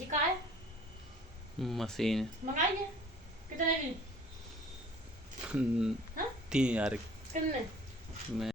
जी काय मशीन मंगाइए कितने की? हाँ तीन यार कितने? मैं